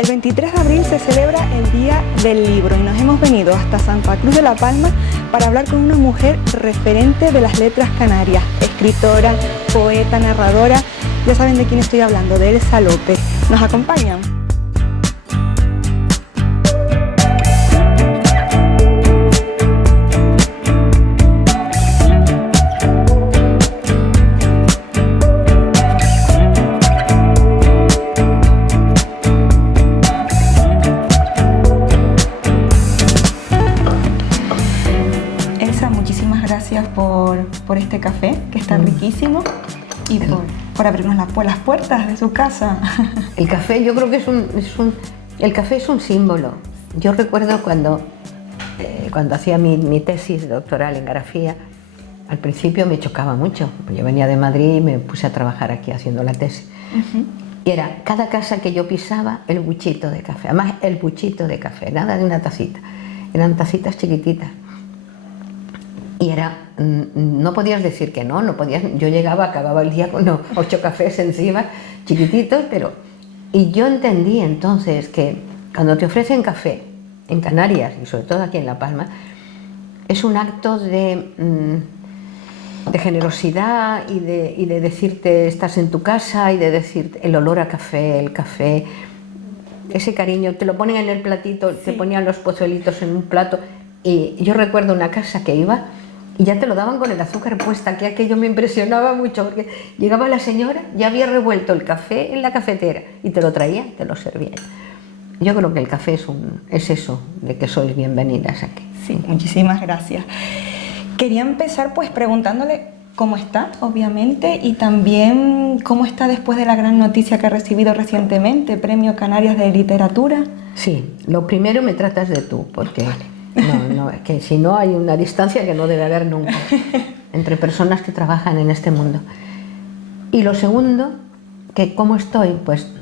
El 23 de abril se celebra el Día del Libro y nos hemos venido hasta Santa Cruz de la Palma para hablar con una mujer referente de las letras canarias, escritora, poeta, narradora. Ya saben de quién estoy hablando, de Elsa López. ¿Nos acompañan? Gracias por este café, que está riquísimo, y por abrirnos las puertas de su casa. El café, yo creo que el café es un símbolo. Yo recuerdo cuando hacía mi tesis doctoral en grafía, al principio me chocaba mucho. Yo venía de Madrid y me puse a trabajar aquí haciendo la tesis. Y era cada casa que yo pisaba, el buchito de café. Además, el buchito de café, nada de una tacita. Eran tacitas chiquititas. Y no podías decir que no podías. Yo llegaba, acababa el día con 8 cafés encima, chiquititos, y yo entendí entonces que cuando te ofrecen café en Canarias, y sobre todo aquí en La Palma, es un acto de generosidad y de decirte estás en tu casa, y de decirte el olor a café, el café, ese cariño, te lo ponen en el platito, sí. Te ponían los pozuelitos en un plato. Y yo recuerdo una casa que iba y ya te lo daban con el azúcar puesta, que aquello me impresionaba mucho, porque llegaba la señora, ya había revuelto el café en la cafetera y te lo traía, te lo servía. Yo creo que el café es eso, de que sois bienvenidas aquí. Sí, muchísimas gracias. Quería empezar pues preguntándole cómo está, obviamente, y también cómo está después de la gran noticia que ha recibido recientemente, Premio Canarias de Literatura. Sí, lo primero me tratas de tú, porque... Vale. No, es que si no hay una distancia que no debe haber nunca entre personas que trabajan en este mundo. Y lo segundo, que cómo estoy, pues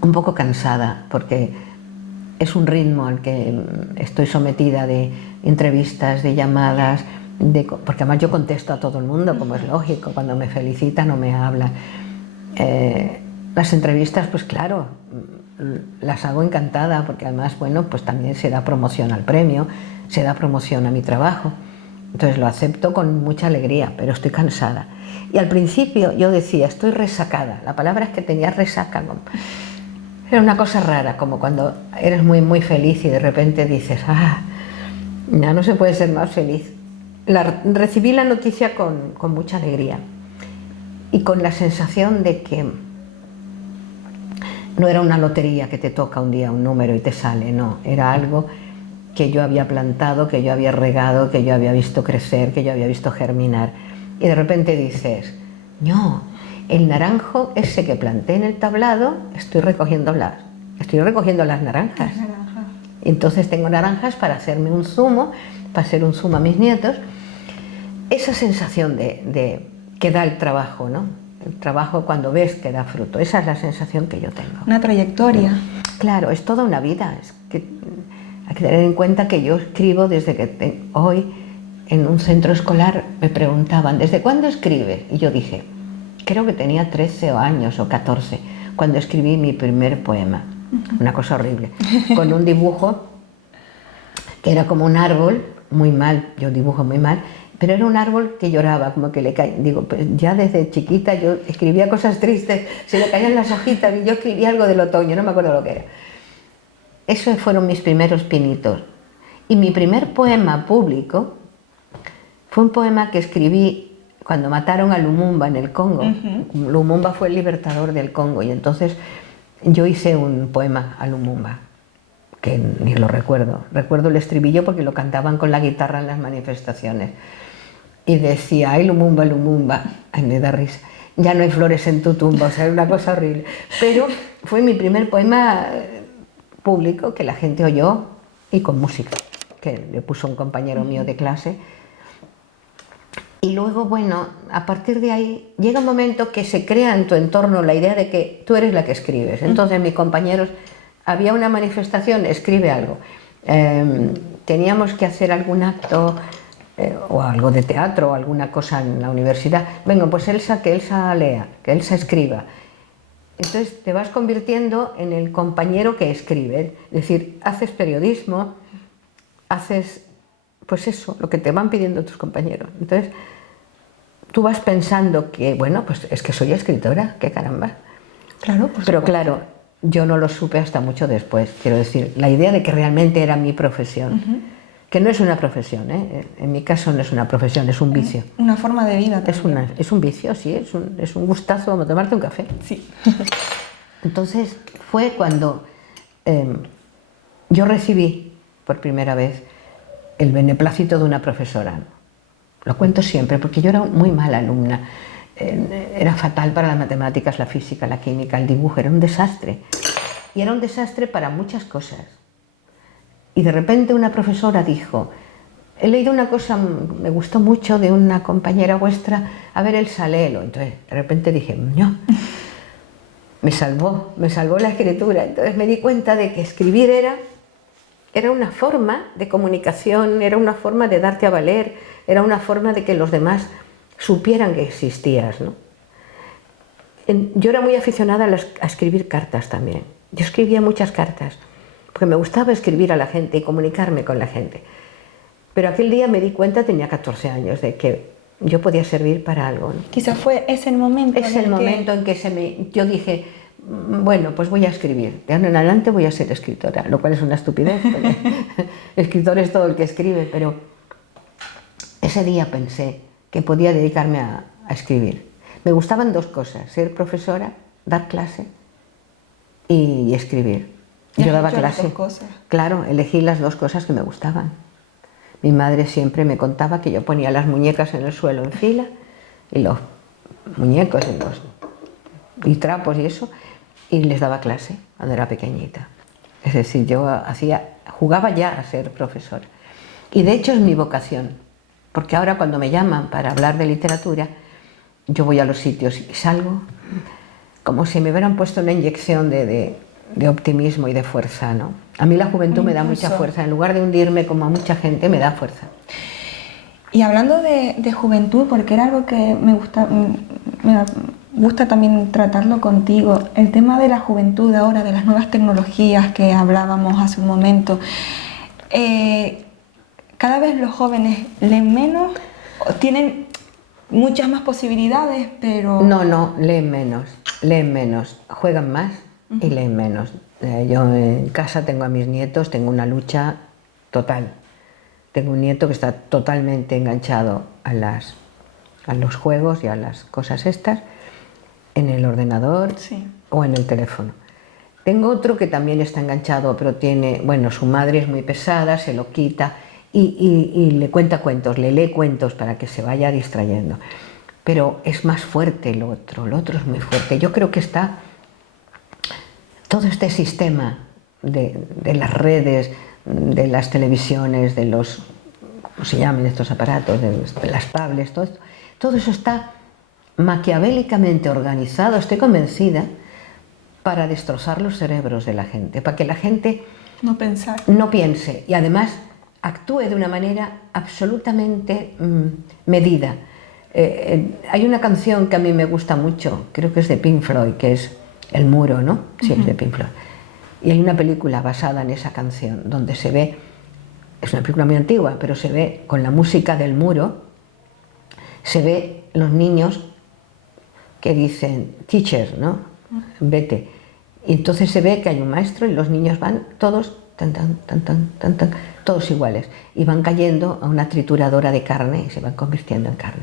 un poco cansada, porque es un ritmo al que estoy sometida de entrevistas, de llamadas, porque además yo contesto a todo el mundo, como es lógico, cuando me felicitan o me hablan. Las entrevistas, pues claro, las hago encantada, porque además, bueno, pues también se da promoción al premio, se da promoción a mi trabajo. Entonces lo acepto con mucha alegría, pero estoy cansada. Y al principio yo decía, estoy resacada. La palabra es que tenía resaca. Era una cosa rara, como cuando eres muy, muy feliz y de repente dices, ya no se puede ser más feliz. Recibí la noticia con mucha alegría y con la sensación de que no era una lotería que te toca un día un número y te sale, no, era algo que yo había plantado, que yo había regado, que yo había visto crecer, que yo había visto germinar. Y de repente dices, no, el naranjo ese que planté en el tablado, estoy recogiendo las naranjas. Entonces tengo naranjas para hacerme un zumo, para hacer un zumo a mis nietos. Esa sensación de que da el trabajo, ¿no? El trabajo cuando ves que da fruto, esa es la sensación que yo tengo. Una trayectoria. Claro, es toda una vida. Es que hay que tener en cuenta que yo escribo desde que hoy en un centro escolar me preguntaban, ¿desde cuándo escribes? Y yo dije, creo que tenía 13 años o 14 cuando escribí mi primer poema. Una cosa horrible, con un dibujo que era como un árbol, muy mal, yo dibujo muy mal, pero era un árbol que lloraba, como que le caía. Digo, pues ya desde chiquita yo escribía cosas tristes, se le caían las hojitas y yo escribía algo del otoño, no me acuerdo lo que era. Esos fueron mis primeros pinitos. Y mi primer poema público fue un poema que escribí cuando mataron a Lumumba en el Congo. Lumumba fue el libertador del Congo y entonces yo hice un poema a Lumumba, que ni lo recuerdo. Recuerdo el estribillo porque lo cantaban con la guitarra en las manifestaciones. Y decía, ay Lumumba, Lumumba, ay me da risa, ya no hay flores en tu tumba, o sea, era una cosa horrible. Pero fue mi primer poema público que la gente oyó y con música, que le puso un compañero mío de clase. Y luego, bueno, a partir de ahí llega un momento que se crea en tu entorno la idea de que tú eres la que escribes. Entonces mis compañeros, había una manifestación, escribe algo, teníamos que hacer algún acto o algo de teatro o alguna cosa en la universidad. Venga, pues Elsa, que Elsa lea, que Elsa escriba. Entonces te vas convirtiendo en el compañero que escribe, es decir, haces periodismo, haces pues eso, lo que te van pidiendo tus compañeros. Entonces tú vas pensando que, bueno, pues es que soy escritora, qué caramba. Claro, por Pero supuesto. claro, yo no lo supe hasta mucho después, quiero decir, la idea de que realmente era mi profesión, que no es una profesión, ¿eh? En mi caso no es una profesión, es un vicio. Una forma de vida también. Es un vicio, sí, es un gustazo como tomarte un café. Sí. Entonces fue cuando yo recibí por primera vez el beneplácito de una profesora. Lo cuento siempre porque yo era muy mala alumna. Era fatal para las matemáticas, la física, la química, el dibujo, era un desastre. Y era un desastre para muchas cosas. Y de repente una profesora dijo, he leído una cosa, me gustó mucho de una compañera vuestra, a ver el Salelo. Entonces de repente dije, no, me salvó la escritura. Entonces me di cuenta de que escribir era una forma de comunicación, era una forma de darte a valer, era una forma de que los demás supieran que existías, ¿no? Yo era muy aficionada a escribir cartas también. Yo escribía muchas cartas, porque me gustaba escribir a la gente y comunicarme con la gente. Pero aquel día me di cuenta, tenía 14 años, de que yo podía servir para algo, ¿no? Quizás fue ese el momento. Es el momento en que yo dije, bueno, pues voy a escribir, de ahora en adelante voy a ser escritora, lo cual es una estupidez, porque escritor es todo el que escribe, pero ese día pensé que podía dedicarme a escribir. Me gustaban dos cosas, ser profesora, dar clase y escribir. Yo daba clase. Las dos cosas. Claro, elegí las dos cosas que me gustaban. Mi madre siempre me contaba que yo ponía las muñecas en el suelo en fila y los muñecos y trapos y eso, y les daba clase cuando era pequeñita. Es decir, yo jugaba ya a ser profesora. Y de hecho es mi vocación, porque ahora cuando me llaman para hablar de literatura, yo voy a los sitios y salgo como si me hubieran puesto una inyección de optimismo y de fuerza, ¿no? A mí la juventud me da mucha fuerza, en lugar de hundirme como a mucha gente, me da fuerza. Y hablando de juventud, porque era algo que me gusta también tratarlo contigo, el tema de la juventud ahora, de las nuevas tecnologías que hablábamos hace un momento, cada vez los jóvenes leen menos, tienen muchas más posibilidades, pero... No, leen menos, juegan más y leen menos. Yo en casa tengo a mis nietos, tengo una lucha total. Tengo un nieto que está totalmente enganchado a los juegos y a las cosas estas, en el ordenador o en el teléfono. Tengo otro que también está enganchado, pero su madre es muy pesada, se lo quita y le cuenta cuentos, le lee cuentos para que se vaya distrayendo. Pero es más fuerte el otro es muy fuerte. Yo creo que está todo este sistema de las redes, de las televisiones, de los, ¿cómo se llaman estos aparatos?, de las tablets, todo eso está maquiavélicamente organizado, estoy convencida, para destrozar los cerebros de la gente, para que la gente no piense y además actúe de una manera absolutamente medida. Hay una canción que a mí me gusta mucho, creo que es de Pink Floyd, que es El Muro, ¿no? Sí, es de Pink Floyd. Y hay una película basada en esa canción donde se ve, es una película muy antigua, pero se ve con la música del muro, se ve los niños que dicen teacher, ¿no? Vete. Y entonces se ve que hay un maestro y los niños van todos todos iguales y van cayendo a una trituradora de carne y se van convirtiendo en carne.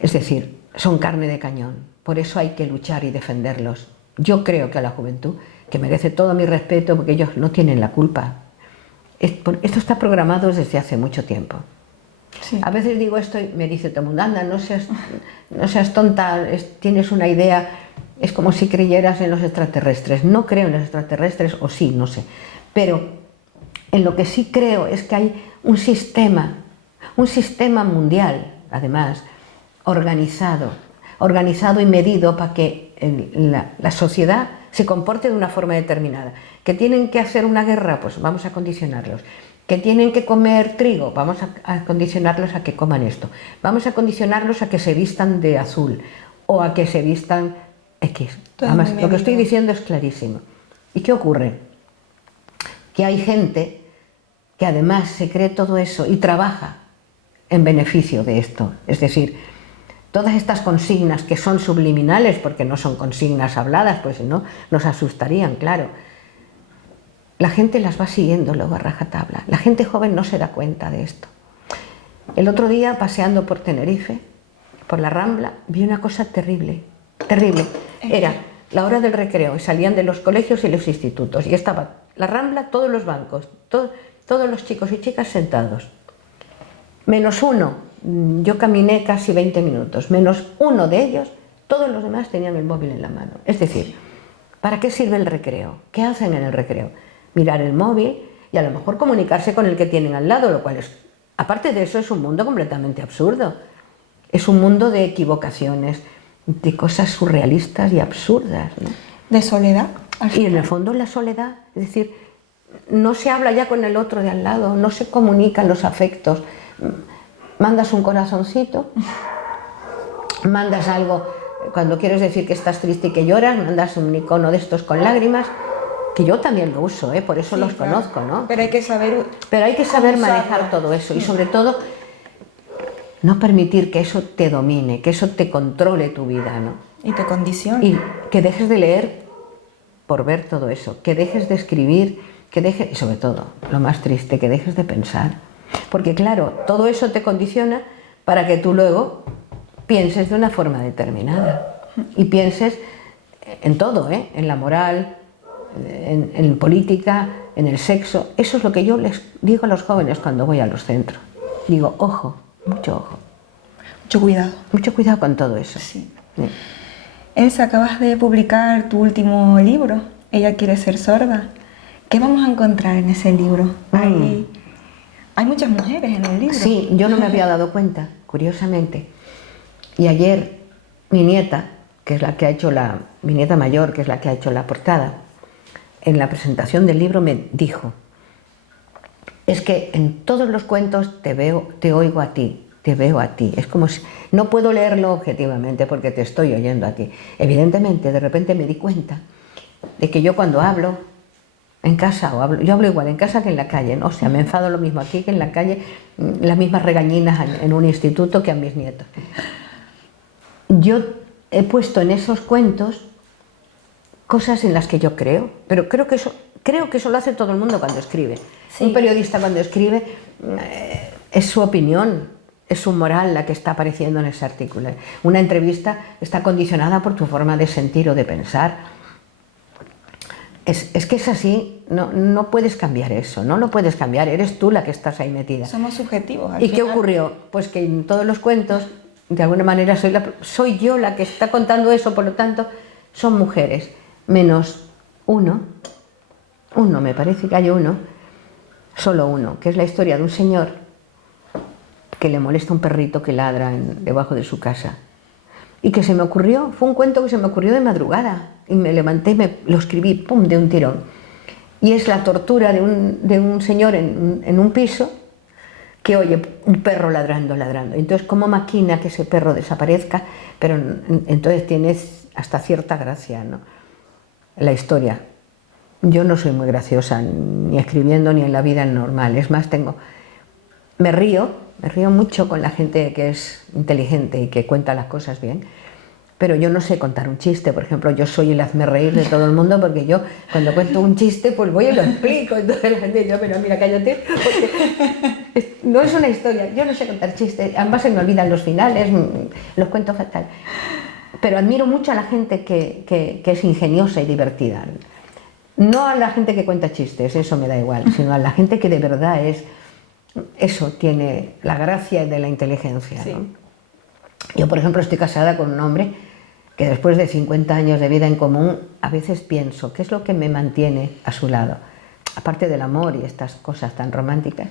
Es decir, son carne de cañón. Por eso hay que luchar y defenderlos. Yo creo que a la juventud, que merece todo mi respeto porque ellos no tienen la culpa. Esto está programado desde hace mucho tiempo. Sí. A veces digo esto y me dice todo el mundo, anda, no seas tonta, tienes una idea, es como si creyeras en los extraterrestres. No creo en los extraterrestres, o sí, no sé. Pero en lo que sí creo es que hay un sistema mundial, además, organizado y medido para que la sociedad se comporte de una forma determinada. Que tienen que hacer una guerra, pues vamos a condicionarlos. Que tienen que comer trigo, vamos a condicionarlos a que coman esto. Vamos a condicionarlos a que se vistan de azul o a que se vistan X. Además, lo que estoy diciendo es clarísimo. ¿Y qué ocurre? Que hay gente que además se cree todo eso y trabaja en beneficio de esto. Es decir, todas estas consignas que son subliminales, porque no son consignas habladas, pues si no nos asustarían, claro. La gente las va siguiendo luego a rajatabla. La gente joven no se da cuenta de esto. El otro día, paseando por Tenerife, por la Rambla, vi una cosa terrible, terrible. Era la hora del recreo y salían de los colegios y los institutos y estaba la Rambla, todos los bancos, todos los chicos y chicas sentados. Menos uno, yo caminé casi 20 minutos, menos uno de ellos, todos los demás tenían el móvil en la mano. Es decir, ¿para qué sirve el recreo? ¿Qué hacen en el recreo? Mirar el móvil y a lo mejor comunicarse con el que tienen al lado, lo cual es, aparte de eso, es un mundo completamente absurdo. Es un mundo de equivocaciones, de cosas surrealistas y absurdas, ¿no? De soledad. Y en el fondo la soledad, es decir, no se habla ya con el otro de al lado, no se comunican los afectos. Mandas un corazoncito, mandas algo, cuando quieres decir que estás triste y que lloras, mandas un icono de estos con lágrimas, que yo también lo uso, por eso sí, los conozco, ¿no? Pero hay que saber manejar todo eso y sobre todo no permitir que eso te domine, que eso te controle tu vida, ¿no? Y te condicione. Y que dejes de leer por ver todo eso, que dejes de escribir, y sobre todo, lo más triste, que dejes de pensar. Porque claro, todo eso te condiciona para que tú luego pienses de una forma determinada. Y pienses en todo, en la moral, en política, en el sexo. Eso es lo que yo les digo a los jóvenes cuando voy a los centros. Digo, ojo, mucho ojo. Mucho cuidado. Mucho cuidado con todo eso. Sí. Elsa, acabas de publicar tu último libro, Ella quiere ser sorda. ¿Qué vamos a encontrar en ese libro? Hay muchas mujeres en el libro. Sí, yo no me había dado cuenta, curiosamente. Y ayer mi nieta, que es la que ha hecho mi nieta mayor, que es la que ha hecho la portada, en la presentación del libro me dijo, es que en todos los cuentos te oigo a ti, te veo a ti. Es como si, no puedo leerlo objetivamente porque te estoy oyendo a ti. Evidentemente, de repente me di cuenta de que yo cuando hablo en casa, yo hablo igual en casa que en la calle, ¿no? O sea, me enfado lo mismo aquí que en la calle, las mismas regañinas en un instituto que a mis nietos. Yo he puesto en esos cuentos cosas en las que yo creo, pero creo que eso lo hace todo el mundo cuando escribe. Sí. Un periodista cuando escribe es su opinión, es su moral la que está apareciendo en ese artículo. Una entrevista está condicionada por tu forma de sentir o de pensar. Es que es así, no puedes cambiar eso, no lo puedes cambiar, eres tú la que estás ahí metida. Somos subjetivos. ¿Y qué ocurrió? Pues que en todos los cuentos, de alguna manera, soy yo la que está contando eso, por lo tanto, son mujeres, menos uno, me parece que hay uno, solo uno, que es la historia de un señor que le molesta un perrito que ladra debajo de su casa. Y que se me ocurrió, fue un cuento que se me ocurrió de madrugada, y me levanté y lo escribí, pum, de un tirón. Y es la tortura de un señor en un piso que oye un perro ladrando. Entonces, ¿cómo maquina que ese perro desaparezca? Pero entonces tienes hasta cierta gracia, ¿no? La historia. Yo no soy muy graciosa, ni escribiendo ni en la vida normal. Es más, me río mucho con la gente que es inteligente y que cuenta las cosas bien, pero yo no sé contar un chiste. Por ejemplo, yo soy el hazme reír de todo el mundo porque yo cuando cuento un chiste pues voy y lo explico, entonces la gente dice, pero mira, cállate, porque no es una historia, yo no sé contar chistes, además se me olvidan los finales, los cuento fatal, pero admiro mucho a la gente que es ingeniosa y divertida, no a la gente que cuenta chistes, eso me da igual, sino a la gente que de verdad eso tiene la gracia de la inteligencia, ¿no? Sí. Yo, por ejemplo, estoy casada con un hombre que después de 50 años de vida en común, a veces pienso, ¿qué es lo que me mantiene a su lado? Aparte del amor y estas cosas tan románticas,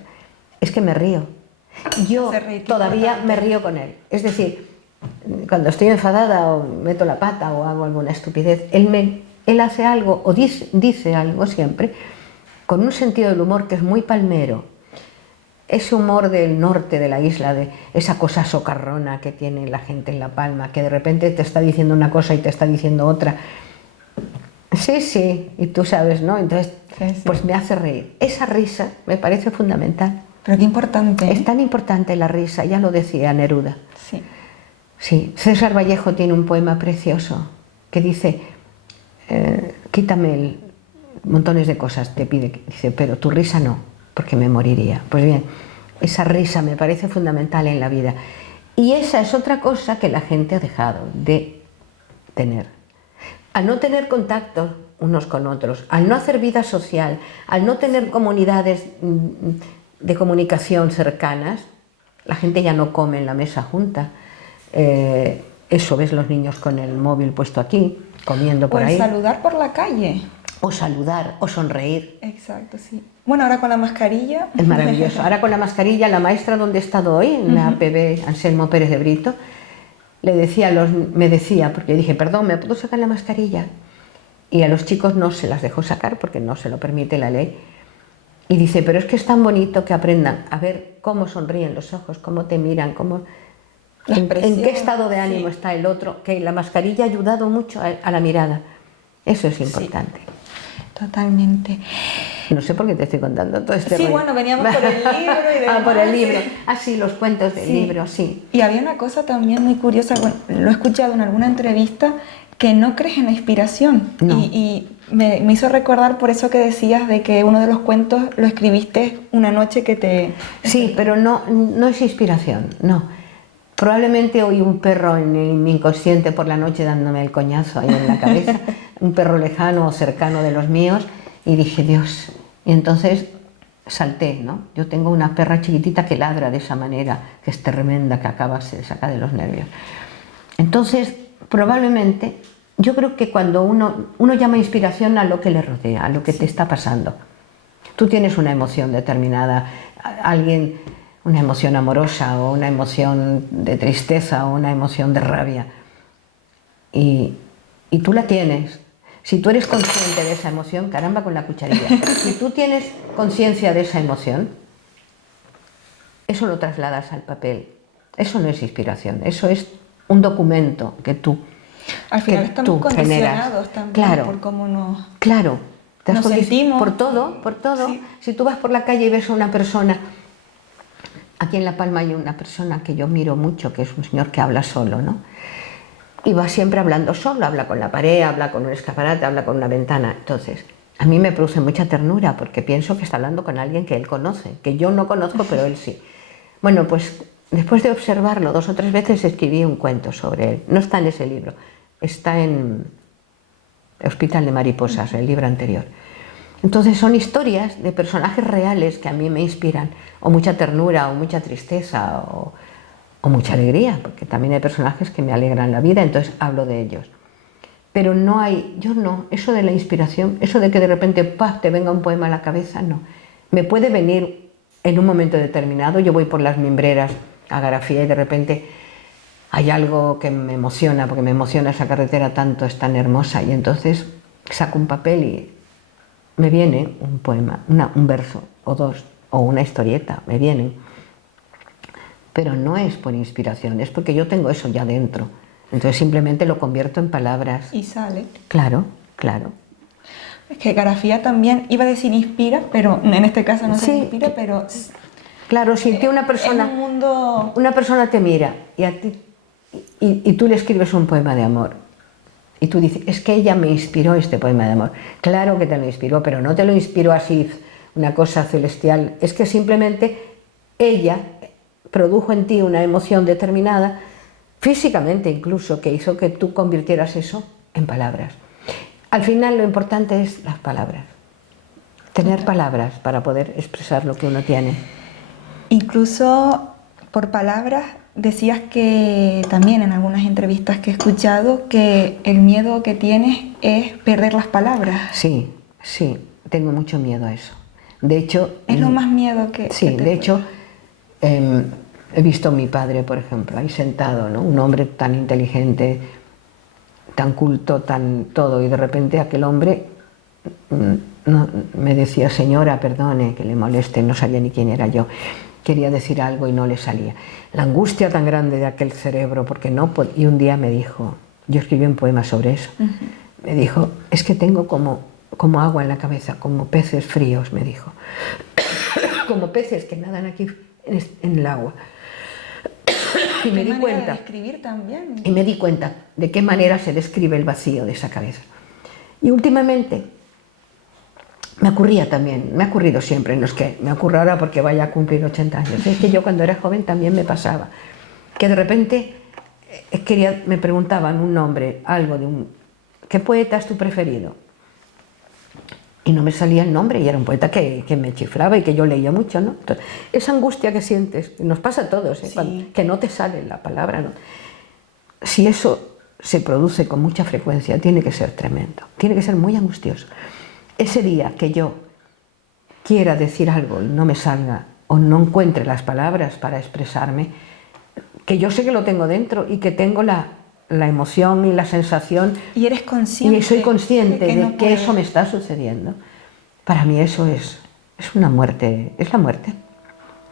es que me río. Yo todavía me río con él. Es decir, cuando estoy enfadada o meto la pata o hago alguna estupidez, él hace algo o dice algo siempre con un sentido del humor que es muy palmero. ese humor del norte de la isla, de esa cosa socarrona que tiene la gente en La Palma, que de repente te está diciendo una cosa y te está diciendo otra. Sí, sí, y tú sabes, ¿no? Entonces, sí. Pues me hace reír. Esa risa me parece fundamental. Pero qué importante. Es tan importante la risa, ya lo decía Neruda. Sí. Sí, César Vallejo tiene un poema precioso que dice, quítame montones de cosas, te pide, dice, pero tu risa no, porque me moriría. Pues bien, esa risa me parece fundamental en la vida. Y esa es otra cosa que la gente ha dejado de tener. Al no tener contacto unos con otros, al no hacer vida social, al no tener comunidades de comunicación cercanas, la gente ya no come en la mesa junta. Eso, ves los niños con el móvil puesto aquí, comiendo por ahí. O saludar por la calle. O saludar, o sonreír. Exacto, sí. Bueno, ahora con la mascarilla. Es maravilloso. Ahora con la mascarilla, la maestra donde he estado hoy, en la APB Anselmo Pérez de Brito, me decía, porque yo dije, perdón, ¿me puedo sacar la mascarilla? Y a los chicos no se las dejó sacar porque no se lo permite la ley. Y dice, pero es que es tan bonito que aprendan a ver cómo sonríen los ojos, cómo te miran, en qué estado de ánimo está el otro, que la mascarilla ha ayudado mucho a la mirada. Eso es importante. Sí, totalmente. No sé por qué te estoy contando todo este rollo. Bueno, veníamos por el libro y demás. Por el libro. Sí, los cuentos del libro, sí. Y había una cosa también muy curiosa, bueno, lo he escuchado en alguna entrevista, que no crees en la inspiración. No. Y me hizo recordar por eso que decías de que uno de los cuentos lo escribiste una noche que te... Sí, pero no es inspiración, no. Probablemente oí un perro en mi inconsciente por la noche dándome el coñazo ahí en la cabeza, un perro lejano o cercano de los míos, y dije, Dios, y entonces salté, ¿no? Yo tengo una perra chiquitita que ladra de esa manera, que es tremenda, que se saca de los nervios. Entonces, probablemente, yo creo que cuando uno llama inspiración a lo que le rodea, a lo que te está pasando. Tú tienes una emoción determinada, alguien, una emoción amorosa o una emoción de tristeza o una emoción de rabia, y tú la tienes. Si tú eres consciente de esa emoción, caramba con la cucharilla, si tú tienes conciencia de esa emoción, eso lo trasladas al papel. Eso no es inspiración, eso es un documento que tú al final estamos condicionados también, claro, por cómo nos sentimos. Por todo. Sí. Si tú vas por la calle y ves a una persona, aquí en La Palma hay una persona que yo miro mucho, que es un señor que habla solo, ¿no? Y va siempre hablando solo, habla con la pared, habla con un escaparate, habla con una ventana. Entonces, a mí me produce mucha ternura porque pienso que está hablando con alguien que él conoce, que yo no conozco, pero él sí. Bueno, pues después de observarlo 2 o 3 veces escribí un cuento sobre él. No está en ese libro, está en Hospital de Mariposas, el libro anterior. Entonces son historias de personajes reales que a mí me inspiran, o mucha ternura, o mucha tristeza, o mucha alegría, porque también hay personajes que me alegran la vida, entonces hablo de ellos. Pero eso de la inspiración, eso de que de repente te venga un poema a la cabeza, no. Me puede venir en un momento determinado, yo voy por las Mimbreras a Garafía y de repente hay algo que me emociona, porque me emociona esa carretera tanto, es tan hermosa, y entonces saco un papel y me viene un poema, un verso, o 2, o una historieta, me vienen. Pero no es por inspiración, es porque yo tengo eso ya dentro. Entonces simplemente lo convierto en palabras. Y sale. Claro. Es que Garafía también, iba a decir inspira, pero en este caso no se inspira, pero... Claro, si una persona te mira y tú le escribes un poema de amor, y tú dices, es que ella me inspiró este poema de amor. Claro que te lo inspiró, pero no te lo inspiró así, una cosa celestial. Es que simplemente ella produjo en ti una emoción determinada, físicamente incluso, que hizo que tú convirtieras eso en palabras. Al final lo importante es las palabras, tener palabras para poder expresar lo que uno tiene. Incluso por palabras decías que también en algunas entrevistas que he escuchado que el miedo que tienes es perder las palabras. Sí, tengo mucho miedo a eso. De hecho... Es lo más miedo que... Sí, de hecho... He visto a mi padre, por ejemplo, ahí sentado, ¿no? Un hombre tan inteligente, tan culto, tan todo, y de repente aquel hombre me decía, señora, perdone que le moleste, no sabía ni quién era yo. quería decir algo y no le salía. La angustia tan grande de aquel cerebro, porque no podía. Y un día me dijo, yo escribí un poema sobre eso, me dijo, es que tengo como agua en la cabeza, como peces fríos, me dijo, como peces que nadan aquí en el agua. Y me di cuenta de escribir también. Y me di cuenta de qué manera se describe el vacío de esa cabeza. Y últimamente me ocurría también, me ha ocurrido siempre, no es que me ocurra ahora porque vaya a cumplir 80 años, es que yo cuando era joven también me pasaba, que de repente me preguntaban un nombre, algo de ¿qué poeta es tu preferido? Y no me salía el nombre, y era un poeta que me chiflaba y que yo leía mucho, ¿no? Entonces, esa angustia que sientes, nos pasa a todos, ¿eh? Sí. Que no te sale la palabra, ¿no? Si eso se produce con mucha frecuencia, tiene que ser tremendo, tiene que ser muy angustioso. Ese día que yo quiera decir algo y no me salga, o no encuentre las palabras para expresarme, que yo sé que lo tengo dentro y que tengo la emoción y la sensación, y eres consciente, y soy consciente de no que eso me está sucediendo. Para mí eso es una muerte, es la muerte.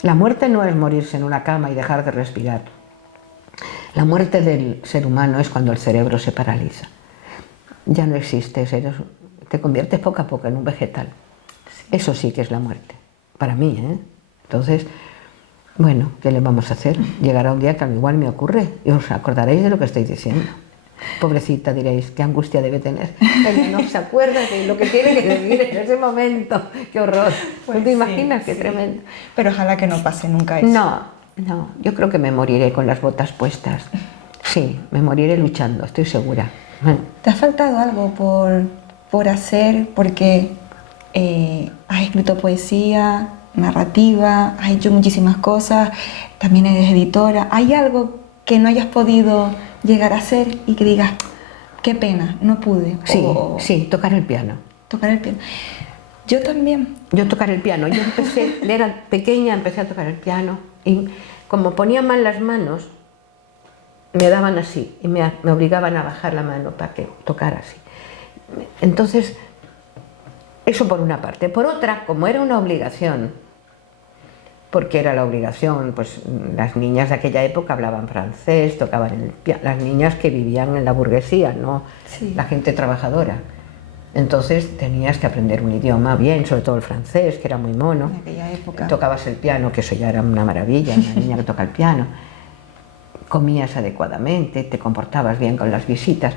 La muerte no es morirse en una cama y dejar de respirar. La muerte del ser humano es cuando el cerebro se paraliza. Ya no existes, te conviertes poco a poco en un vegetal. Sí. Eso sí que es la muerte, para mí, ¿eh? Entonces, bueno, ¿qué le vamos a hacer? Llegará un día que al igual me ocurre y os acordaréis de lo que estoy diciendo. Pobrecita, diréis, qué angustia debe tener. Ella no se acuerda de lo que tiene que decir en ese momento. ¡Qué horror! Pues ¿Tú te imaginas? Sí, Qué sí. tremendo. Pero ojalá que no pase nunca eso. No, yo creo que me moriré con las botas puestas. Sí, me moriré luchando, estoy segura. ¿Te ha faltado algo por hacer? Porque has escrito poesía, narrativa, has hecho muchísimas cosas, también eres editora. ¿Hay algo que no hayas podido llegar a hacer y que digas, qué pena, no pude? Sí, tocar el piano. Tocar el piano. Yo también. Yo tocar el piano. Yo era pequeña, empecé a tocar el piano y como ponía mal las manos, me daban así y me obligaban a bajar la mano para que tocara así. Entonces, eso por una parte. Por otra, como era una obligación, porque era la obligación, pues las niñas de aquella época hablaban francés, tocaban el piano, las niñas que vivían en la burguesía, no sí. La gente trabajadora. Entonces tenías que aprender un idioma bien, sobre todo el francés, que era muy mono. En aquella época. Tocabas el piano, que eso ya era una maravilla, una niña que toca el piano. Comías adecuadamente, te comportabas bien con las visitas.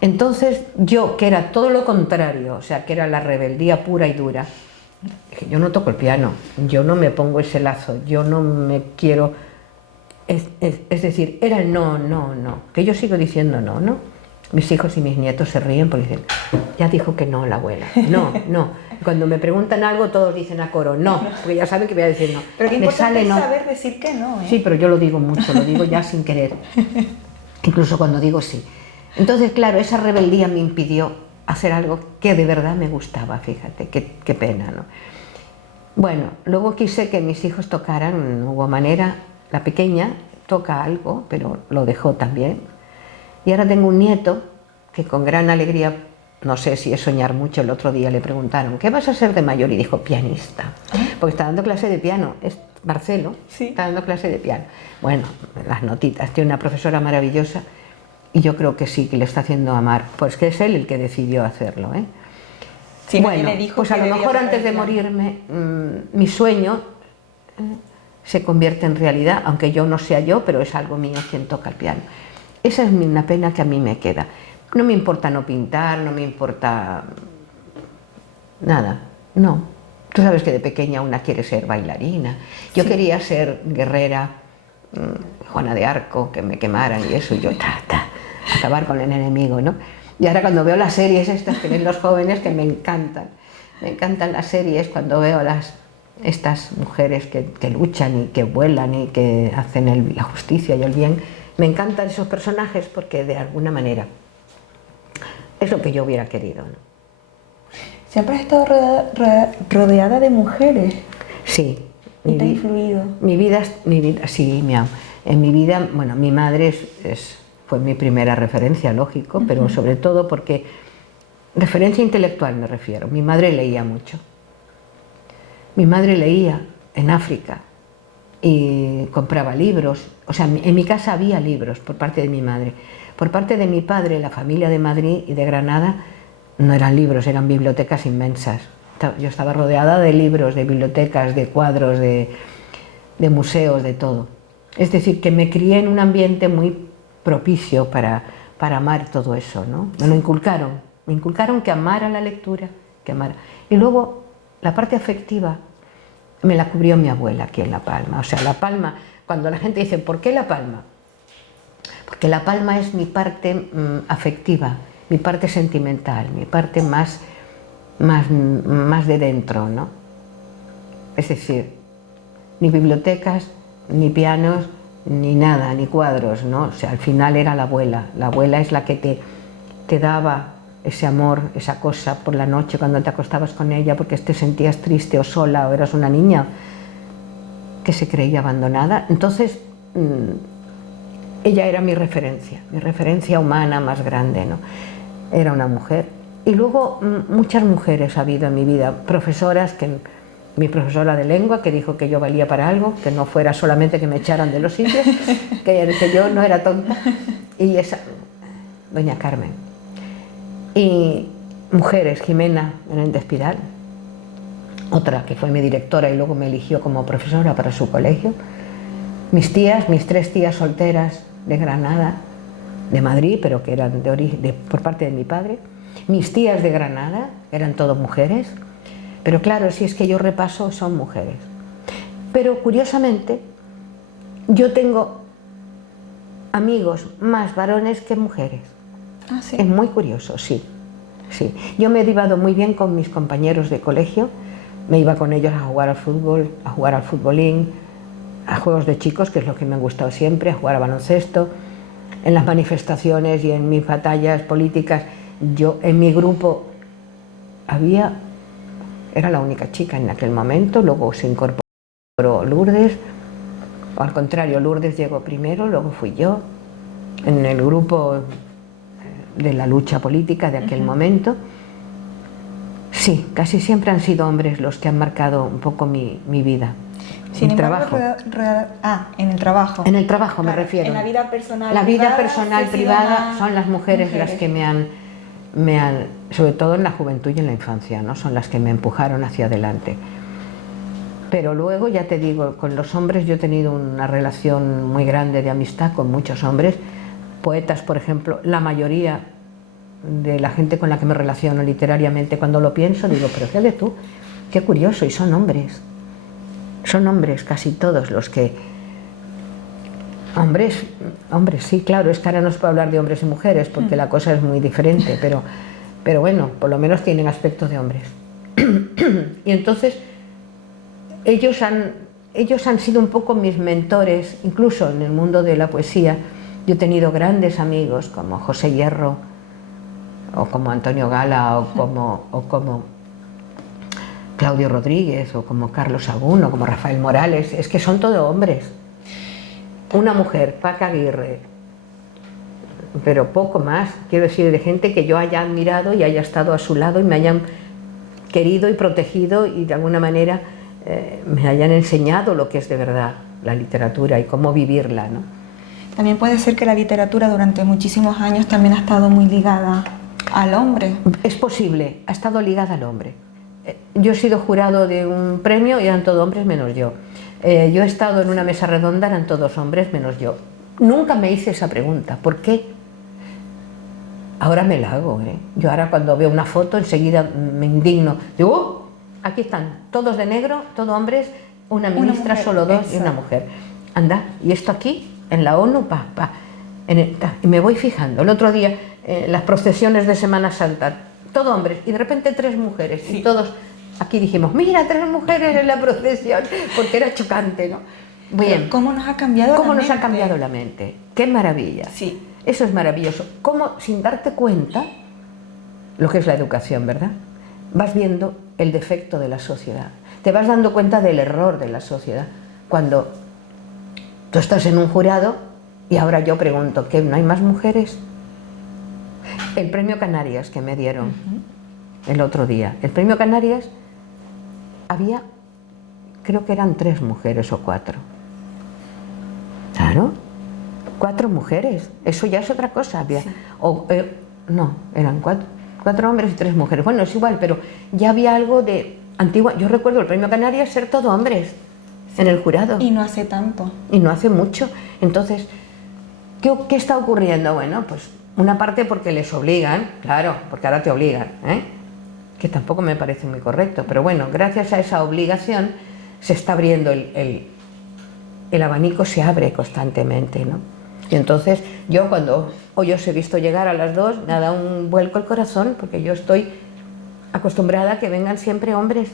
Entonces yo, que era todo lo contrario, o sea, que era la rebeldía pura y dura, dije, yo no toco el piano, yo no me pongo ese lazo, yo no me quiero... Es decir, era el no, que yo sigo diciendo no. Mis hijos y mis nietos se ríen porque dicen, ya dijo que no la abuela, no. Cuando me preguntan algo todos dicen a coro, no, porque ya saben que voy a decir no. Pero qué importante es no. saber decir que no, ¿eh? Sí, pero yo lo digo mucho, lo digo ya sin querer, incluso cuando digo sí. Entonces, claro, esa rebeldía me impidió hacer algo que de verdad me gustaba, fíjate, qué pena, ¿no? Bueno, luego quise que mis hijos tocaran, no hubo manera, la pequeña toca algo, pero lo dejó también. Y ahora tengo un nieto que con gran alegría, no sé si es soñar mucho, el otro día le preguntaron, ¿qué vas a ser de mayor? Y dijo, pianista, porque está dando clase de piano, es Marcelo, sí. Está dando clase de piano. Bueno, las notitas, tiene una profesora maravillosa y yo creo que sí, que le está haciendo amar, pues que es él el que decidió hacerlo, ¿eh? Sí, bueno, le dijo pues a lo mejor antes de morirme, mi sueño se convierte en realidad, aunque yo no sea yo, pero es algo mío quien toca el piano. Esa es una pena que a mí me queda. No me importa no pintar, no me importa nada, no. Tú sabes que de pequeña una quiere ser bailarina. Yo quería ser guerrera, Juana de Arco, que me quemaran y eso, y yo acabar con el enemigo, ¿no? Y ahora cuando veo las series estas que ven los jóvenes, que me encantan las series, cuando veo estas mujeres que luchan y que vuelan y que hacen la justicia y el bien, me encantan esos personajes porque de alguna manera es lo que yo hubiera querido, ¿no? ¿Siempre has estado rodeada de mujeres? Sí. ¿Y te ha influido? Mi vida, sí, en mi vida, bueno, mi madre fue mi primera referencia, lógico, pero sobre todo porque, referencia intelectual me refiero, mi madre leía mucho. Mi madre leía en África y compraba libros. O sea, en mi casa había libros por parte de mi madre. Por parte de mi padre, la familia de Madrid y de Granada, no eran libros, eran bibliotecas inmensas. Yo estaba rodeada de libros, de bibliotecas, de cuadros, de museos, de todo. Es decir, que me crié en un ambiente muy propicio para amar todo eso, ¿no? Me lo inculcaron. Me inculcaron que amara la lectura, que amara. Y luego, la parte afectiva me la cubrió mi abuela aquí en La Palma. O sea, La Palma, cuando la gente dice, ¿por qué La Palma? Porque La Palma es mi parte afectiva, mi parte sentimental, mi parte más de dentro, ¿no? Es decir, ni bibliotecas, ni pianos, ni nada, ni cuadros, ¿no? O sea, al final era la abuela. La abuela es la que te daba ese amor, esa cosa por la noche cuando te acostabas con ella porque te sentías triste o sola o eras una niña que se creía abandonada. Entonces, ella era mi referencia humana más grande, ¿no? Era una mujer. Y luego muchas mujeres ha habido en mi vida, profesoras, mi profesora de lengua que dijo que yo valía para algo, que no fuera solamente que me echaran de los sitios, que yo no era tonta, y esa, doña Carmen. Y mujeres, Jimena Menéndez Pidal, otra que fue mi directora y luego me eligió como profesora para su colegio. Mis tías, mis 3 tías solteras de Granada, de Madrid, pero que eran de origen, por parte de mi padre. Mis tías de Granada, eran todas mujeres, pero claro, si es que yo repaso, son mujeres. Pero curiosamente, yo tengo amigos más varones que mujeres. Ah, ¿sí? Es muy curioso, sí. Yo me he llevado muy bien con mis compañeros de colegio, me iba con ellos a jugar al fútbol, a jugar al futbolín, a juegos de chicos, que es lo que me ha gustado siempre, a jugar a baloncesto, en las manifestaciones y en mis batallas políticas. Yo en mi grupo era la única chica en aquel momento, luego se incorporó Lourdes, o al contrario, Lourdes llegó primero, luego fui yo, en el grupo de la lucha política de aquel momento. Sí, casi siempre han sido hombres los que han marcado un poco mi vida. Sin embargo, en el trabajo. En el trabajo, claro, me refiero. En la vida personal. La vida personal privada son las mujeres las que me han, sobre todo en la juventud y en la infancia, ¿no? Son las que me empujaron hacia adelante. Pero luego, ya te digo, con los hombres yo he tenido una relación muy grande de amistad con muchos hombres. Poetas, por ejemplo, la mayoría de la gente con la que me relaciono literariamente, cuando lo pienso, digo, pero fíjate tú, qué curioso, y son hombres. Son hombres casi todos los que... Hombres, sí, claro, es que ahora no se puede hablar de hombres y mujeres porque la cosa es muy diferente, pero bueno, por lo menos tienen aspecto de hombres. Y entonces, ellos han sido un poco mis mentores, incluso en el mundo de la poesía. Yo he tenido grandes amigos como José Hierro, o como Antonio Gala, o como Claudio Rodríguez, o como Carlos Sagún, o como Rafael Morales. Es que son todos hombres. Una mujer, Paca Aguirre, pero poco más, quiero decir, de gente que yo haya admirado y haya estado a su lado y me hayan querido y protegido y de alguna manera me hayan enseñado lo que es de verdad la literatura y cómo vivirla, ¿no? También puede ser que la literatura durante muchísimos años también ha estado muy ligada al hombre. Es posible, ha estado ligada al hombre. Yo he sido jurado de un premio y eran todos hombres menos yo. Yo he estado en una mesa redonda, eran todos hombres menos yo. Nunca me hice esa pregunta, ¿por qué? Ahora me la hago, ¿eh? Yo ahora cuando veo una foto enseguida me indigno. Digo, ¡oh! Aquí están, todos de negro, todos hombres, una ministra, mujer, solo 2 y una mujer. Anda, y esto aquí, en la ONU, y me voy fijando. El otro día, las procesiones de Semana Santa, todo hombres, y de repente 3 mujeres, sí. Y todos aquí dijimos, mira, 3 mujeres en la procesión, porque era chocante, ¿no? Bien. ¿Cómo nos ha cambiado ¿Cómo la nos mente? Ha cambiado la mente? ¡Qué maravilla! Sí. Eso es maravilloso. Cómo, sin darte cuenta, lo que es la educación, ¿verdad? Vas viendo el defecto de la sociedad. Te vas dando cuenta del error de la sociedad. Cuando tú estás en un jurado y ahora yo pregunto, ¿qué, no hay más mujeres? El premio Canarias que me dieron el otro día. El premio Canarias había, creo que eran 3 mujeres o 4. Claro, 4 mujeres, eso ya es otra cosa. Había, Sí. no, eran 4 hombres y 3 mujeres. Bueno, es igual, pero ya había algo de antigua. Yo recuerdo el Premio Canarias ser todo hombres en el jurado. Y no hace tanto. Y no hace mucho. Entonces, ¿qué está ocurriendo? Bueno, pues una parte porque les obligan, claro, porque ahora te obligan, ¿eh? Que tampoco me parece muy correcto, pero bueno, gracias a esa obligación se está abriendo el abanico, se abre constantemente, ¿no? Y entonces yo cuando hoy os he visto llegar a las 2 me ha dado un vuelco el corazón, porque yo estoy acostumbrada a que vengan siempre hombres,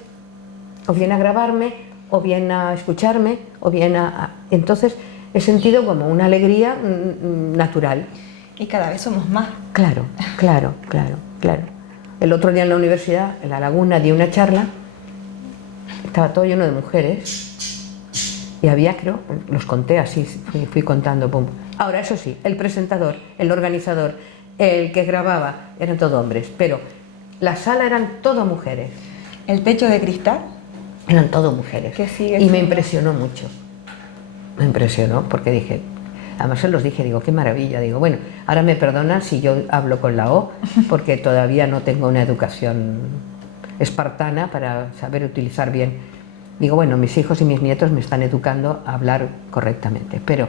o bien a grabarme, o bien a escucharme, o bien Entonces he sentido como una alegría natural. Y cada vez somos más. Claro, claro, claro, claro. El otro día en la universidad, en La Laguna, di una charla, estaba todo lleno de mujeres, y había, creo, los conté así, fui contando, pum. Ahora, eso sí, el presentador, el organizador, el que grababa, eran todos hombres, pero la sala eran todas mujeres. El techo de cristal. Eran todas mujeres. Que sigue y me siendo. impresionó mucho. Me impresionó porque dije, además se los dije, digo, qué maravilla. Digo, bueno, ahora me perdonan si yo hablo con la O, porque todavía no tengo una educación espartana para saber utilizar bien. Digo, bueno, mis hijos y mis nietos me están educando a hablar correctamente, pero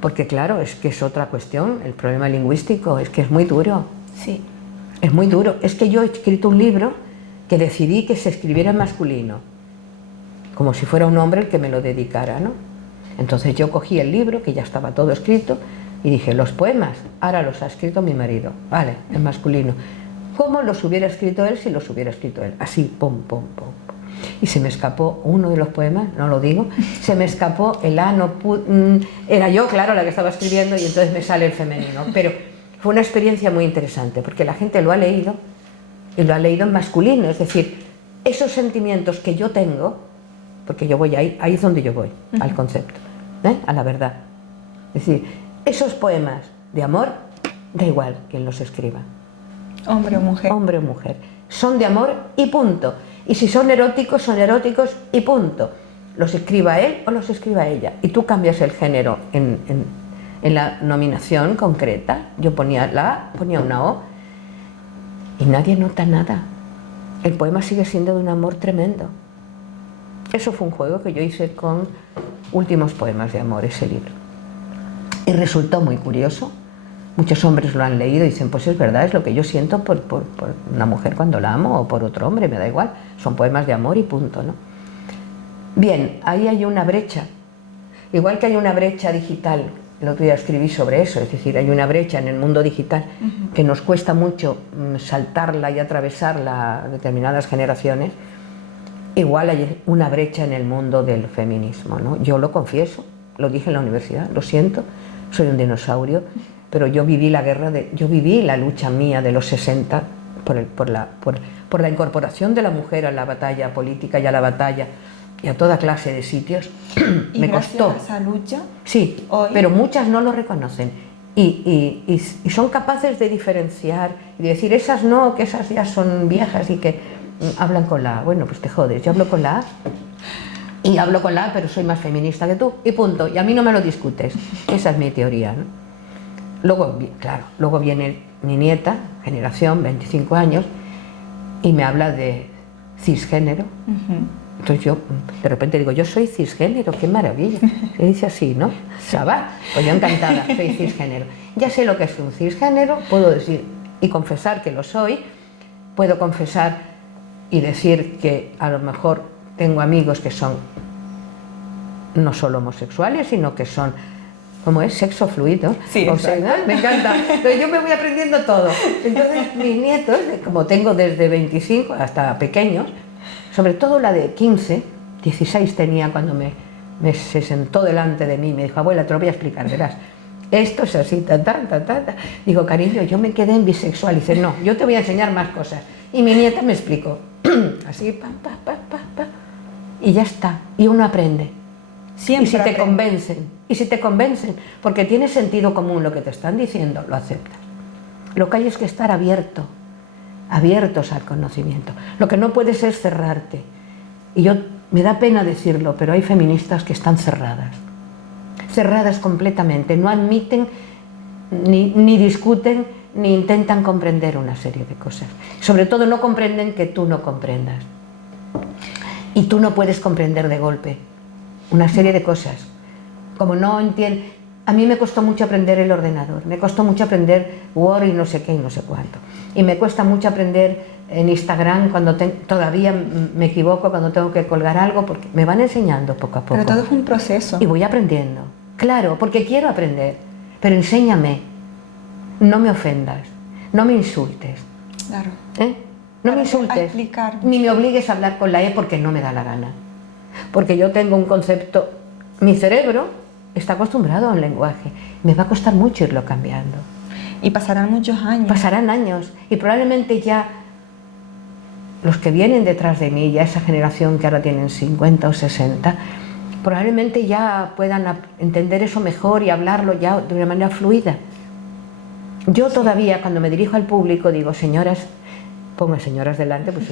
porque claro, es que es otra cuestión, el problema lingüístico, es que es muy duro. Sí. Es muy duro. Es que yo he escrito un libro que decidí que se escribiera en masculino, como si fuera un hombre el que me lo dedicara, ¿no? Entonces yo cogí el libro, que ya estaba todo escrito, y dije, los poemas, ahora los ha escrito mi marido, vale, en masculino. ¿Cómo los hubiera escrito él si los hubiera escrito él? Así, pum, pum, pum. Y se me escapó uno de los poemas, no lo digo, se me escapó el A, no pude, era yo, claro, la que estaba escribiendo, y entonces me sale el femenino. Pero fue una experiencia muy interesante, porque la gente lo ha leído, y lo ha leído en masculino, es decir, esos sentimientos que yo tengo, porque yo voy ahí es donde yo voy, al concepto, a la verdad. Es decir, esos poemas de amor, da igual quien los escriba. Hombre o mujer. Hombre o mujer. Son de amor y punto. Y si son eróticos y punto. Los escriba él o los escriba ella. Y tú cambias el género en la nominación concreta. Yo ponía la A, ponía una O, y nadie nota nada. El poema sigue siendo de un amor tremendo. Eso fue un juego que yo hice con Últimos poemas de amor, ese libro. Y resultó muy curioso. Muchos hombres lo han leído y dicen, pues es verdad, es lo que yo siento por una mujer cuando la amo, o por otro hombre, me da igual. Son poemas de amor y punto, ¿no? Bien, ahí hay una brecha. Igual que hay una brecha digital, el otro día escribí sobre eso, es decir, hay una brecha en el mundo digital que nos cuesta mucho saltarla y atravesarla a determinadas generaciones. Igual hay una brecha en el mundo del feminismo, ¿no? Yo lo confieso, lo dije en la universidad, lo siento, soy un dinosaurio, pero yo viví yo viví la lucha mía de los 60 por la incorporación de la mujer a la batalla política y a la batalla y a toda clase de sitios. Y me gracias costó. a esa lucha, Sí, hoy... pero muchas no lo reconocen y son capaces de diferenciar y de decir, esas no, que esas ya son viejas y que hablan con la A. Bueno, pues te jodes, yo hablo con la A y hablo con la A, pero soy más feminista que tú y punto, y a mí no me lo discutes. Esa es mi teoría, ¿no? Luego, claro, luego viene mi nieta, generación, 25 años, y me habla de cisgénero. Entonces yo de repente digo, yo soy cisgénero, qué maravilla. Y dice así, ¿no? Sabá, pues yo encantada, soy cisgénero. Ya sé lo que es un cisgénero, puedo decir y confesar que lo soy, puedo confesar y decir que a lo mejor tengo amigos que son no solo homosexuales, sino que son, ¿cómo es? Sexo fluido. Sí, o sea, ¿no? Me encanta. Entonces yo me voy aprendiendo todo. Entonces mis nietos, como tengo desde 25 hasta pequeños, sobre todo la de 15, 16 tenía cuando se sentó delante de mí y me dijo, abuela, te lo voy a explicar, verás. Esto es así, ta. Digo, cariño, yo me quedé en bisexual. Y dice, no, yo te voy a enseñar más cosas. Y mi nieta me explicó, así, pa. Y ya está. Y uno aprende. Siempre y si aprende. te convencen, porque tiene sentido común lo que te están diciendo, lo aceptas. Lo que hay es que estar abiertos al conocimiento. Lo que no puedes es cerrarte. Y me da pena decirlo, pero hay feministas que están cerradas cerradas completamente, no admiten ni discuten ni intentan comprender una serie de cosas. Sobre todo no comprenden que tú no comprendas. Y tú no puedes comprender de golpe una serie de cosas. Como no entiendes... A mí me costó mucho aprender el ordenador, me costó mucho aprender Word y no sé qué y no sé cuánto. Y me cuesta mucho aprender en Instagram cuando todavía me equivoco, cuando tengo que colgar algo, porque me van enseñando poco a poco. Pero todo fue un proceso. Y voy aprendiendo. Claro, porque quiero aprender. Pero enséñame. No me ofendas. No me insultes. Claro. No me insultes. Ni me obligues a hablar con la E porque no me da la gana. Porque yo tengo un concepto... Mi cerebro está acostumbrado a un lenguaje. Me va a costar mucho irlo cambiando. Y pasarán muchos años. Pasarán años. Y probablemente ya los que vienen detrás de mí, ya esa generación que ahora tienen 50 o 60, probablemente ya puedan entender eso mejor y hablarlo ya de una manera fluida. Yo todavía, cuando me dirijo al público, digo, señoras, pongo señoras delante, pues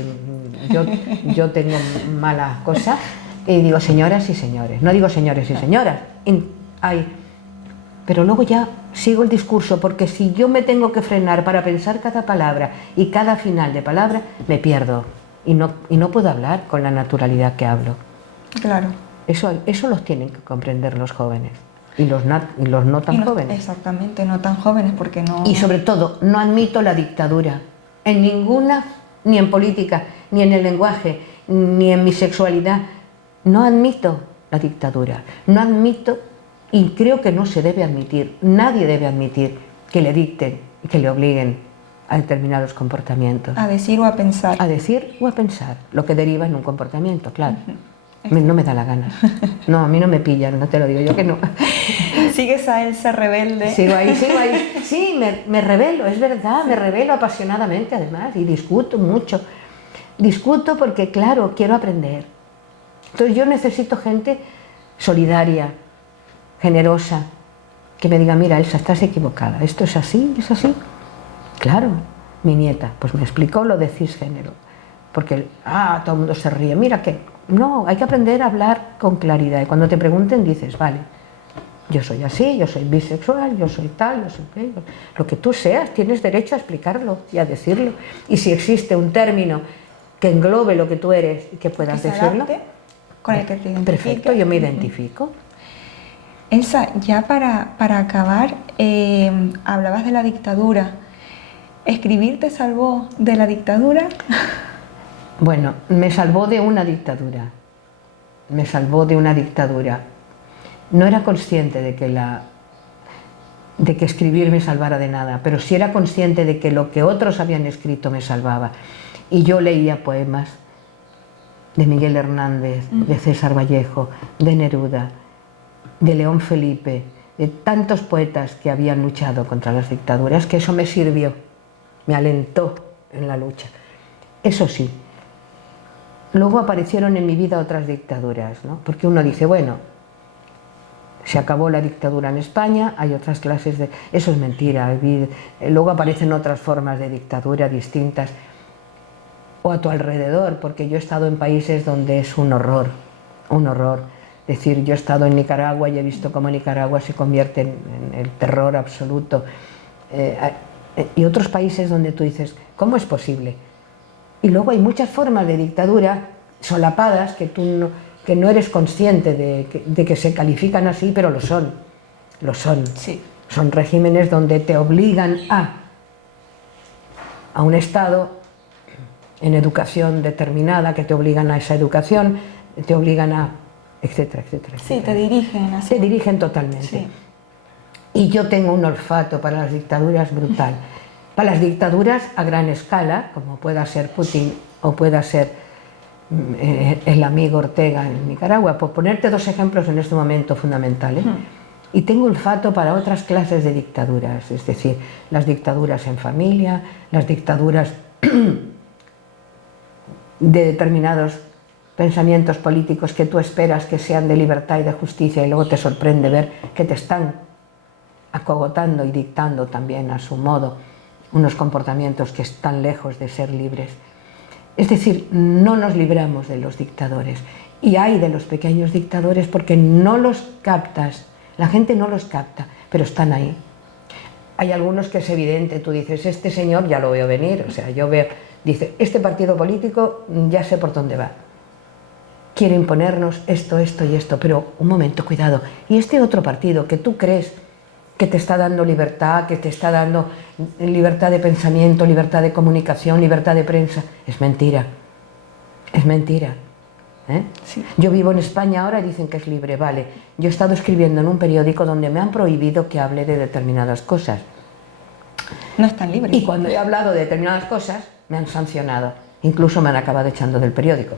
yo tengo mala cosa, y digo señoras y señores, no digo señores y señoras, pero luego ya sigo el discurso, porque si yo me tengo que frenar para pensar cada palabra y cada final de palabra, me pierdo y no puedo hablar con la naturalidad que hablo. Claro. Eso los tienen que comprender los jóvenes y los no tan jóvenes. Exactamente, no tan jóvenes, porque no... Y sobre todo, no admito la dictadura en ninguna, ni en política, ni en el lenguaje, ni en mi sexualidad. No admito la dictadura, no admito, y creo que no se debe admitir, nadie debe admitir que le dicten y que le obliguen a determinados comportamientos. A decir o a pensar. A decir o a pensar, lo que deriva en un comportamiento, claro. No me da la gana. No, a mí no me pillan, no te lo digo yo que no. ¿Sigues a Elsa rebelde? Sigo ahí. Sí, me rebelo, es verdad, me rebelo apasionadamente además y discuto mucho. Discuto porque, claro, quiero aprender. Entonces yo necesito gente solidaria, generosa, que me diga, mira, Elsa, estás equivocada, esto es así, es así. Claro, mi nieta, pues me explicó lo de cisgénero, porque, todo el mundo se ríe, mira que, no, hay que aprender a hablar con claridad, y cuando te pregunten dices, vale, yo soy así, yo soy bisexual, yo soy tal, yo soy qué, lo que tú seas, tienes derecho a explicarlo y a decirlo, y si existe un término que englobe lo que tú eres y que puedas decirlo, con el que te identifiques. Perfecto, yo me identifico. Elsa, ya para acabar, hablabas de la dictadura. ¿Escribir te salvó de la dictadura? Bueno, me salvó de una dictadura. Me salvó de una dictadura. No era consciente de que escribir me salvara de nada, pero sí era consciente de que lo que otros habían escrito me salvaba. Y yo leía poemas de Miguel Hernández, de César Vallejo, de Neruda, de León Felipe, de tantos poetas que habían luchado contra las dictaduras, que eso me sirvió, me alentó en la lucha. Eso sí, luego aparecieron en mi vida otras dictaduras, ¿no? Porque uno dice, bueno, se acabó la dictadura en España, hay otras clases de... Eso es mentira, luego aparecen otras formas de dictadura distintas, o a tu alrededor, porque yo he estado en países donde es un horror, un horror. Es decir, yo he estado en Nicaragua y he visto cómo Nicaragua se convierte en el terror absoluto. Y otros países donde tú dices, ¿cómo es posible? Y luego hay muchas formas de dictadura solapadas que no eres consciente de que se califican así, pero lo son. Lo son. Sí. Son regímenes donde te obligan a un Estado en educación determinada, que te obligan a esa educación, te obligan a... etcétera, etcétera, etcétera. Sí, te dirigen así. Te dirigen totalmente. Sí. Y yo tengo un olfato para las dictaduras brutal. Para las dictaduras a gran escala, como pueda ser Putin o pueda ser el amigo Ortega en Nicaragua, por ponerte dos ejemplos en este momento fundamentales. Y tengo olfato para otras clases de dictaduras, es decir, las dictaduras en familia, las dictaduras de determinados pensamientos políticos que tú esperas que sean de libertad y de justicia y luego te sorprende ver que te están acogotando y dictando también a su modo unos comportamientos que están lejos de ser libres. Es decir, no nos libramos de los dictadores y hay de los pequeños dictadores porque no los captas, La gente no los capta, pero están ahí. Hay algunos que es evidente, tú dices, este señor ya lo veo venir, o sea, yo veo, dice, este partido político ya sé por dónde va. Quiere imponernos esto, esto y esto, pero un momento, cuidado. Y este otro partido que tú crees que te está dando libertad, que te está dando libertad de pensamiento, libertad de comunicación, libertad de prensa, es mentira. Es mentira. ¿Eh? Sí. Yo vivo en España ahora y dicen que es libre, vale. Yo he estado escribiendo en un periódico donde me han prohibido que hable de determinadas cosas. No están libres. Y cuando he hablado de determinadas cosas, me han sancionado. Incluso me han acabado echando del periódico.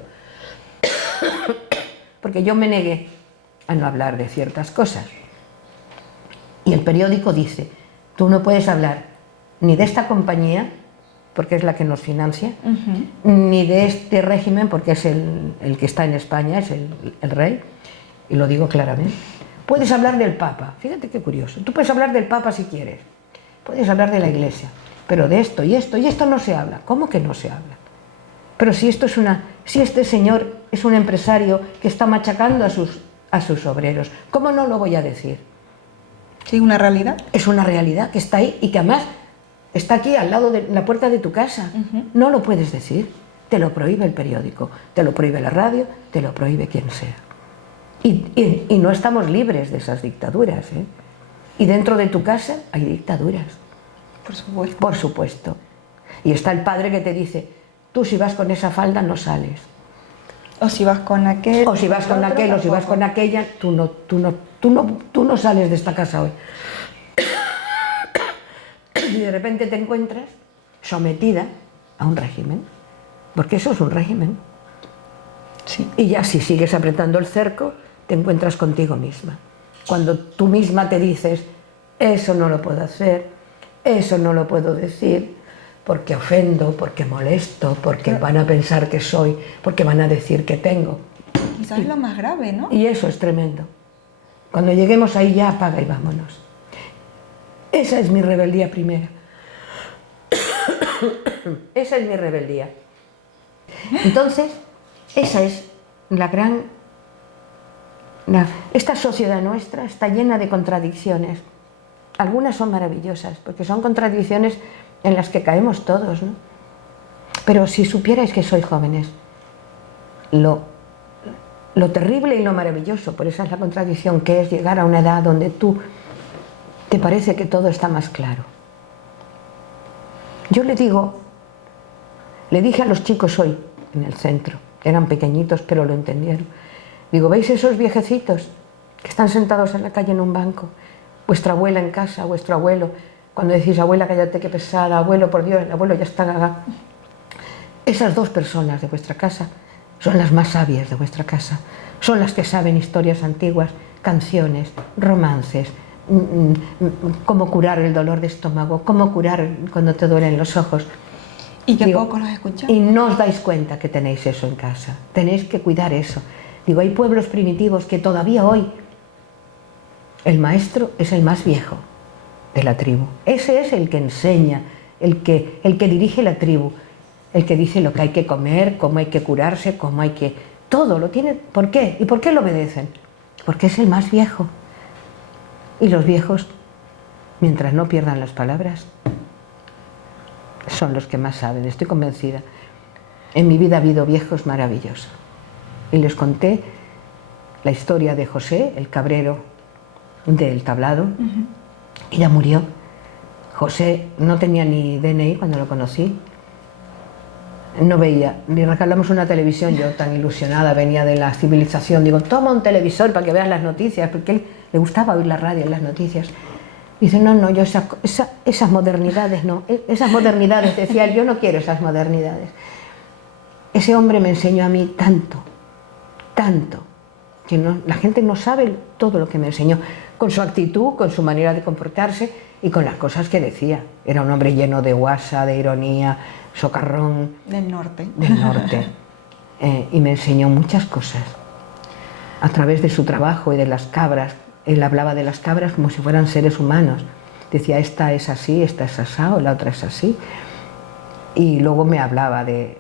Porque yo me negué a no hablar de ciertas cosas. Y el periódico dice, tú no puedes hablar ni de esta compañía, porque es la que nos financia, ni de este régimen, porque es el que está en España, es el rey, y lo digo claramente. Puedes hablar del Papa, fíjate qué curioso, tú puedes hablar del Papa si quieres, puedes hablar de la Iglesia, pero de esto y esto y esto no se habla. ¿Cómo que no se habla? Pero si esto es si este señor es un empresario que está machacando a sus obreros, ¿cómo no lo voy a decir? Sí, una realidad. Es una realidad que está ahí y que además está aquí al lado de la puerta de tu casa. No lo puedes decir, te lo prohíbe el periódico, te lo prohíbe la radio, te lo prohíbe quien sea. Y no estamos libres de esas dictaduras, ¿eh? Y dentro de tu casa hay dictaduras. Por supuesto. Por supuesto. Y está el padre que te dice, tú si vas con esa falda no sales. O si vas con aquel. O si vas con aquel, o si vas con aquella, tú no sales de esta casa hoy. Y de repente te encuentras sometida a un régimen, porque eso es un régimen. Sí. Y ya si sigues apretando el cerco, te encuentras contigo misma. Cuando tú misma te dices, eso no lo puedo hacer, eso no lo puedo decir, porque ofendo, porque molesto, porque van a pensar que soy, porque van a decir que tengo. Quizás es lo más grave, ¿no? Y eso es tremendo. Cuando lleguemos ahí ya apaga y vámonos. Esa es mi rebeldía primera. Esa es mi rebeldía. Entonces, esa es la gran... Esta sociedad nuestra está llena de contradicciones. Algunas son maravillosas, porque son contradicciones en las que caemos todos, ¿no? Pero si supierais que sois jóvenes, lo terrible y lo maravilloso, por esa es la contradicción, que es llegar a una edad donde tú te parece que todo está más claro. Yo le dije a los chicos hoy en el centro, eran pequeñitos pero lo entendieron, digo, ¿veis esos viejecitos que están sentados en la calle en un banco? Vuestra abuela en casa, vuestro abuelo, cuando decís, abuela, cállate que pesada, abuelo, por Dios, el abuelo ya está gaga. Esas dos personas de vuestra casa son las más sabias de vuestra casa, son las que saben historias antiguas, canciones, romances, cómo curar el dolor de estómago, cómo curar cuando te duelen los ojos. Y que poco los escuchamos. Y no os dais cuenta que tenéis eso en casa, tenéis que cuidar eso. Digo, hay pueblos primitivos que todavía hoy el maestro es el más viejo de la tribu. Ese es el que enseña, el que dirige la tribu, el que dice lo que hay que comer, cómo hay que curarse, cómo hay que... Todo lo tiene. ¿Por qué? ¿Y por qué lo obedecen? Porque es el más viejo. Y los viejos, mientras no pierdan las palabras, son los que más saben, estoy convencida. En mi vida ha habido viejos maravillosos. Y les conté la historia de José, el cabrero del tablado, que ya murió. José no tenía ni DNI cuando lo conocí. No veía, ni regalamos una televisión, yo tan ilusionada, venía de la civilización, digo, toma un televisor para que veas las noticias, porque él le gustaba oír la radio y las noticias. Dice, no, yo esas modernidades no, esas modernidades, decía él, yo no quiero esas modernidades. Ese hombre me enseñó a mí tanto, que la gente no sabe todo lo que me enseñó, con su actitud, con su manera de comportarse y con las cosas que decía. Era un hombre lleno de guasa, de ironía, socarrón. Del norte. Del norte. Y me enseñó muchas cosas. A través de su trabajo y de las cabras. Él hablaba de las cabras como si fueran seres humanos. Decía, esta es así, esta es asao, la otra es así. Y luego me hablaba de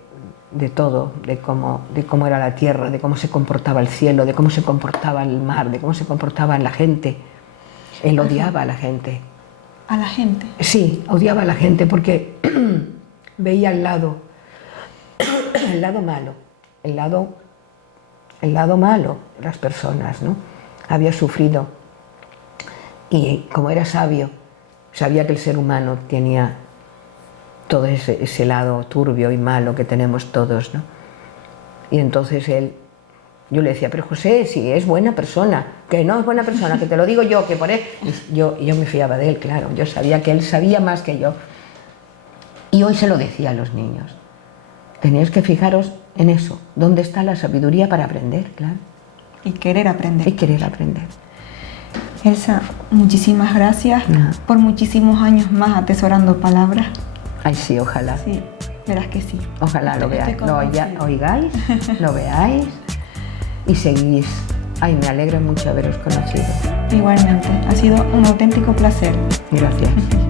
todo, de cómo era la tierra, de cómo se comportaba el cielo, de cómo se comportaba el mar, de cómo se comportaba la gente. Él odiaba a la gente. ¿A la gente? Sí, odiaba a la gente porque veía el lado malo, el lado malo de las personas, ¿no? Había sufrido y como era sabio, sabía que el ser humano tenía todo ese lado turbio y malo que tenemos todos, ¿no? Y entonces yo le decía, pero José, si es buena persona, que no es buena persona, que te lo digo yo, que por él... Yo me fiaba de él, claro, yo sabía que él sabía más que yo. Y hoy se lo decía a los niños. Tenéis que fijaros en eso, dónde está la sabiduría para aprender, claro. Y querer aprender. Y querer aprender. Elsa, muchísimas gracias por muchísimos años más atesorando palabras. Ay, sí, ojalá. Sí, verás que sí. Ojalá lo veáis, oigáis, lo veáis y seguís. Ay, me alegra mucho haberos conocido. Igualmente, ha sido un auténtico placer. Gracias.